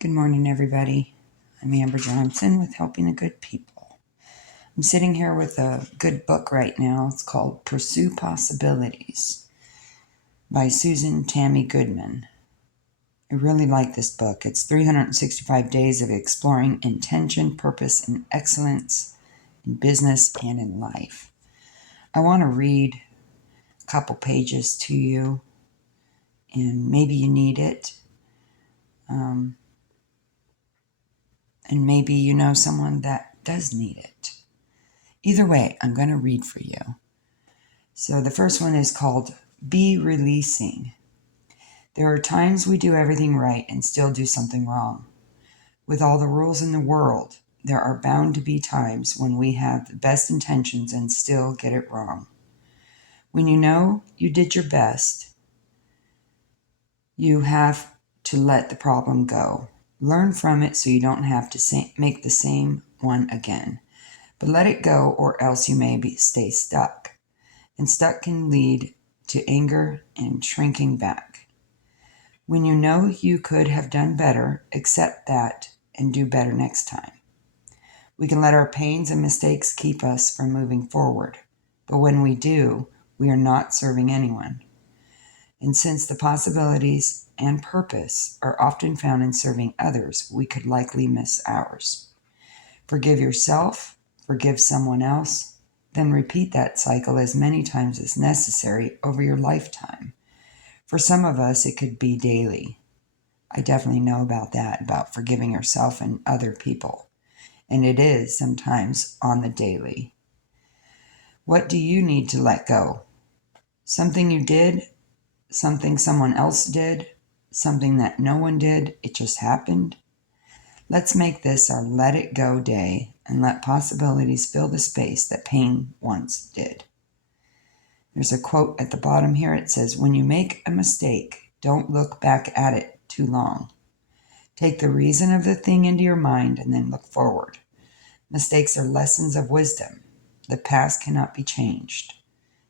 Good morning, everybody. I'm Amber Johnson with Helping the Good People. I'm sitting here with a good book right now. It's called Pursue Possibilities by Susan Tammy Goodman. I really like this book. It's 365 days of exploring intention, purpose, and excellence in business and in life. I want to read a couple pages to you, and maybe you need it. And maybe you know someone that does need it. Either way, I'm going to read for you. So the first one is called Be Releasing. There are times we do everything right and still do something wrong. With all the rules in the world, there are bound to be times when we have the best intentions and still get it wrong. When you know you did your best, you have to let the problem go. Learn from it so you don't have to make the same one again. But let it go or else you may stay stuck. And stuck can lead to anger and shrinking back. When you know you could have done better, accept that and do better next time. We can let our pains and mistakes keep us from moving forward. But when we do, we are not serving anyone. And since the possibilities and purpose are often found in serving others, we could likely miss ours. Forgive yourself, forgive someone else, then repeat that cycle as many times as necessary over your lifetime. For some of us, it could be daily. I definitely know about that, about forgiving yourself and other people. And it is sometimes on the daily. What do you need to let go? Something you did, something someone else did, something that no one did, it just happened? Let's make this our Let It Go day and let possibilities fill the space that pain once did. There's a quote at the bottom here. It says, when you make a mistake, don't look back at it too long. Take the reason of the thing into your mind and then look forward. Mistakes are lessons of wisdom. The past cannot be changed.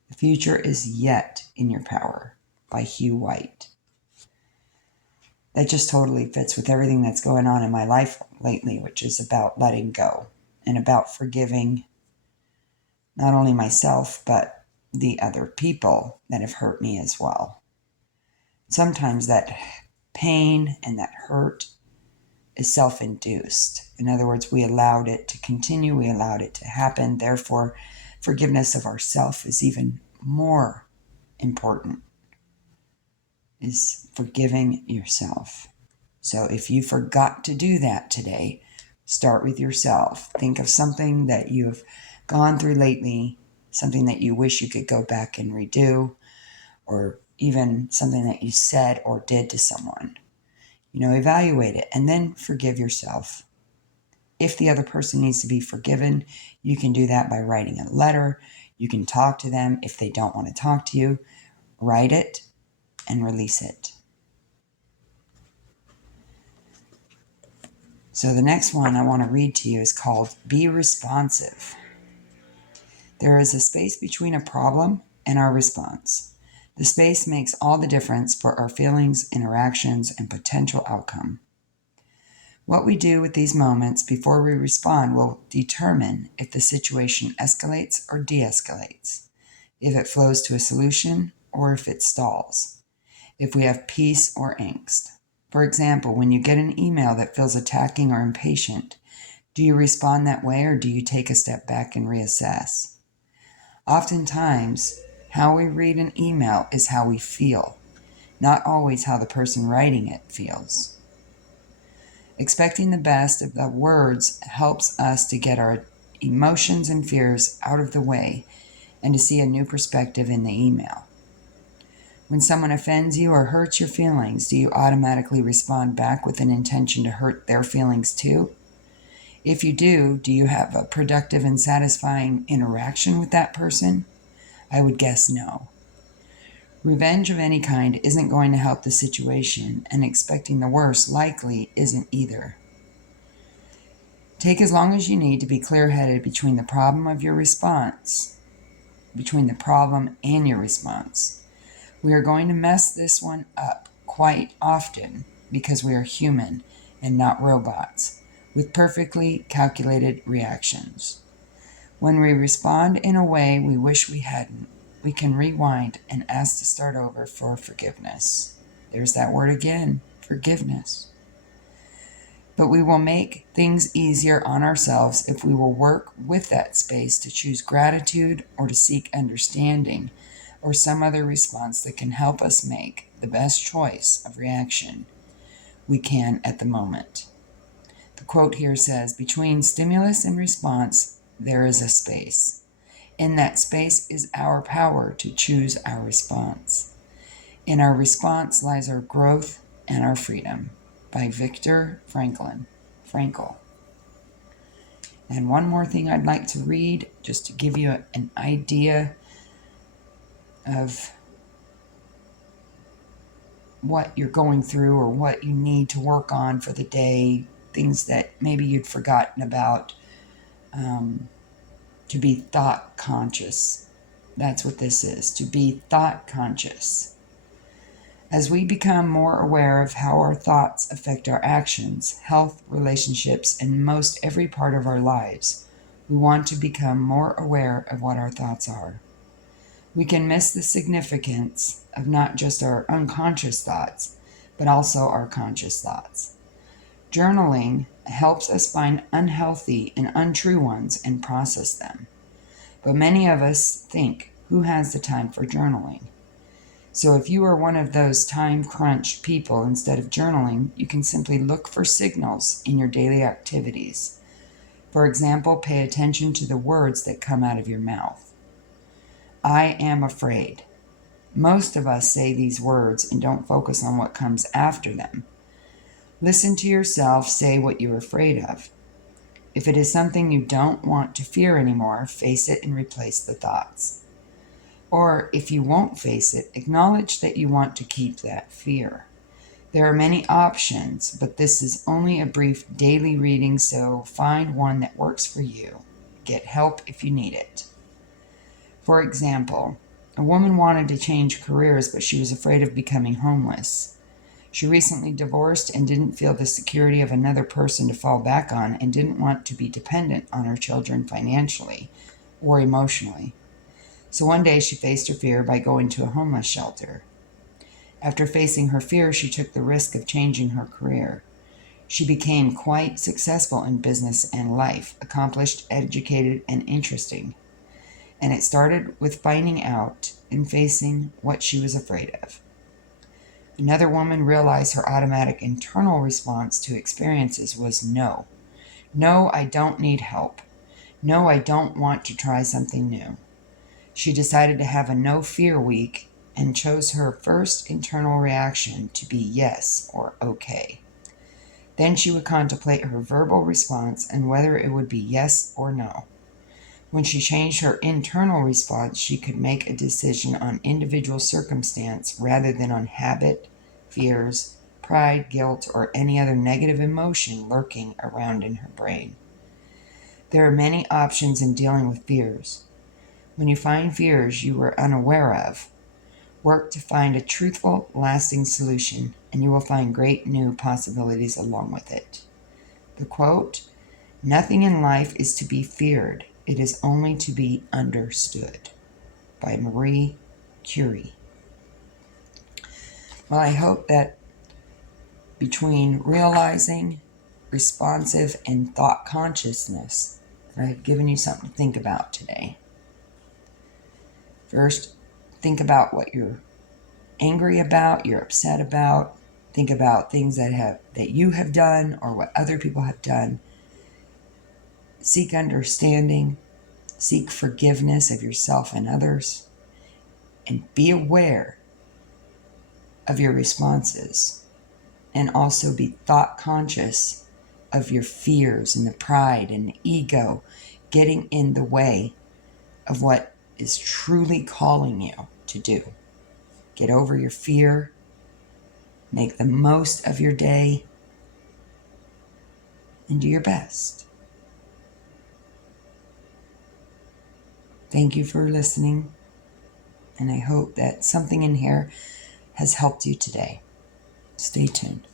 The future is yet in your power, by Hugh White. That just totally fits with everything that's going on in my life lately, which is about letting go and about forgiving not only myself, but the other people that have hurt me as well. Sometimes that pain and that hurt is self-induced. In other words, we allowed it to continue, we allowed it to happen. Therefore, forgiveness of ourselves is even more important, is forgiving yourself. So if you forgot to do that today, start with yourself. Think of something that you've gone through lately, something that you wish you could go back and redo, or even something that you said or did to someone. Evaluate it and then forgive yourself. If the other person needs to be forgiven, you can do that by writing a letter. You can talk to them. If they don't want to talk to you, write it and release it. So the next one I want to read to you is called Be Responsive. There is a space between a problem and our response. The space makes all the difference for our feelings, interactions, and potential outcome. What we do with these moments before we respond will determine if the situation escalates or de-escalates, if it flows to a solution or if it stalls, if we have peace or angst. For example, when you get an email that feels attacking or impatient, do you respond that way or do you take a step back and reassess? Oftentimes, how we read an email is how we feel, not always how the person writing it feels. Expecting the best of the words helps us to get our emotions and fears out of the way and to see a new perspective in the email. When someone offends you or hurts your feelings, do you automatically respond back with an intention to hurt their feelings too? If you do you have a productive and satisfying interaction with that person? I would guess no. Revenge of any kind isn't going to help the situation, and expecting the worst likely isn't either. Take as long as you need to be clear-headed between the problem and your response. We are going to mess this one up quite often because we are human and not robots, with perfectly calculated reactions. When we respond in a way we wish we hadn't, we can rewind and ask to start over for forgiveness. There's that word again, forgiveness. But we will make things easier on ourselves if we will work with that space to choose gratitude or to seek understanding or some other response that can help us make the best choice of reaction we can at the moment. The quote here says, "Between stimulus and response, there is a space. In that space is our power to choose our response. In our response lies our growth and our freedom." By Viktor Frankl. And one more thing I'd like to read, just to give you an idea of what you're going through or what you need to work on for the day, things that maybe you'd forgotten about, to be thought conscious. That's what this is, to be thought conscious. As we become more aware of how our thoughts affect our actions, health, relationships, and most every part of our lives, we want to become more aware of what our thoughts are. We can miss the significance of not just our unconscious thoughts, but also our conscious thoughts. Journaling helps us find unhealthy and untrue ones and process them. But many of us think, who has the time for journaling? So if you are one of those time-crunched people, instead of journaling, you can simply look for signals in your daily activities. For example, pay attention to the words that come out of your mouth. I am afraid. Most of us say these words and don't focus on what comes after them. Listen to yourself say what you're afraid of. If it is something you don't want to fear anymore, face it and replace the thoughts. Or if you won't face it, acknowledge that you want to keep that fear. There are many options, but this is only a brief daily reading, so find one that works for you. Get help if you need it. For example, a woman wanted to change careers, but she was afraid of becoming homeless. She recently divorced and didn't feel the security of another person to fall back on and didn't want to be dependent on her children financially or emotionally. So one day she faced her fear by going to a homeless shelter. After facing her fear, she took the risk of changing her career. She became quite successful in business and life, accomplished, educated, and interesting. And it started with finding out and facing what she was afraid of. Another woman realized her automatic internal response to experiences was no. No, I don't need help. No, I don't want to try something new. She decided to have a no fear week and chose her first internal reaction to be yes or okay. Then she would contemplate her verbal response and whether it would be yes or no. When she changed her internal response, she could make a decision on individual circumstance rather than on habit, fears, pride, guilt, or any other negative emotion lurking around in her brain. There are many options in dealing with fears. When you find fears you were unaware of, work to find a truthful, lasting solution, and you will find great new possibilities along with it. The quote, "Nothing in life is to be feared. It is only to be understood," by Marie Curie. Well, I hope that between realizing, responsive, and thought consciousness, I've given you something to think about today. First, think about what you're angry about, you're upset about. Think about things that you have done or what other people have done. Seek understanding, seek forgiveness of yourself and others, and be aware of your responses. And also be thought conscious of your fears and the pride and the ego getting in the way of what is truly calling you to do. Get over your fear. Make the most of your day. And do your best. Thank you for listening. And I hope that something in here has helped you today. Stay tuned.